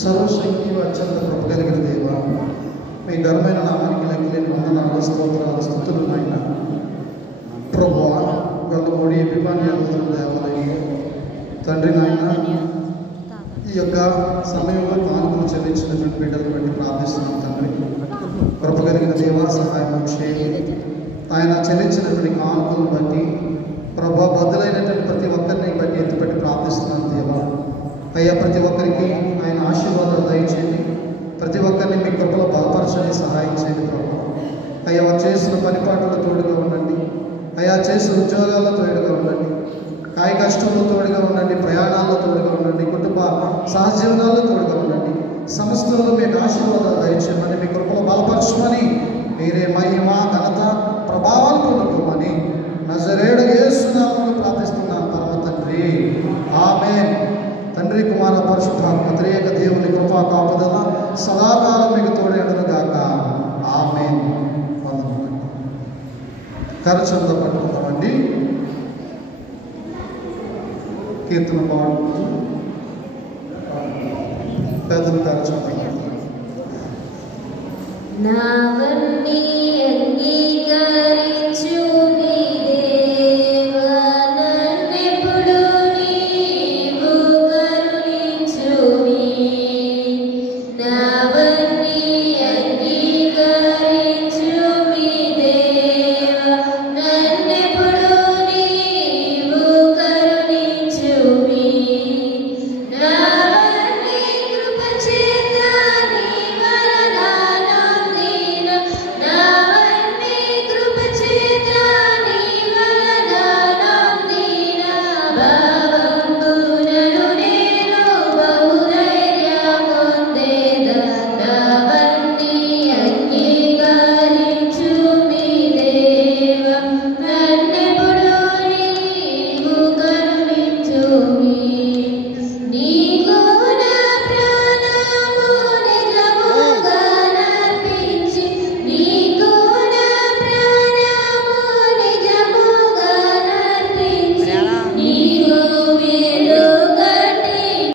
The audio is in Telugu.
సర్వశక్తి అత్యంత కృప కలిగిన దేవ, మీ ఘనమైన నామానికి లెక్కలేని వందనాలు, స్తోత్రాలు, స్తుతులు నాయన. ప్రభువా, గొల్లమూడి అభిమాన్యాలు దేవాలయంలో తండ్రి నాయన, ఈ యొక్క సమయంలో కానుకలు చెల్లించినటువంటి బిడ్డలు బట్టి ప్రార్థిస్తున్నాం తండ్రి. కృప కలిగిన దేవ, సహాయం చేయండి. ఆయన చెల్లించినటువంటి కానుకలను బట్టి ప్రభా, బదులైనటువంటి ప్రతి ఒక్కరిని బట్టి ఎత్తుపెట్టి ప్రార్థిస్తున్నాను దేవా. అయ్యా, ప్రతి ఒక్కరికి ఆయన ఆశీర్వాదాలు దయచేయండి. ప్రతి ఒక్కరిని మీ కృపలో బలపరచండి, సహాయం చేయండి ప్రభా. అయ్యా, వారు చేసిన పనిపాట్లలో తోడుగా ఉండండి. అయ్యా, చేసిన ఉద్యోగాల్లో తోడుగా ఉండండి. కాయ కష్టంలో తోడుగా ఉండండి. ప్రయాణాల్లో తోడుగా ఉండండి. కుటుంబ సహజీవనాల్లో తోడుగా ఉండండి. సమస్తంలో మీకు ఆశీర్వాదాలు దయచేయమని, మీ కృపలో బలపరచమని, మీరే మహిమ, ఘనత, ప్రభావాలు పొందుకోమని నజరేయుడు యేసు నామములో ప్రార్థిస్తున్నాను పరమ తండ్రి. ఆమేన్. తండ్రి, కుమార, పరిశుద్ధాత్మ త్రియేక దేవుని కృపా కాపుదల సదాకాలం మీకు తోడేడును గాక. ఆమేన్. కరచంద పట్టుకుందామండి. కీర్తన పాడుకుంటూ పెద్దలు కరచంద.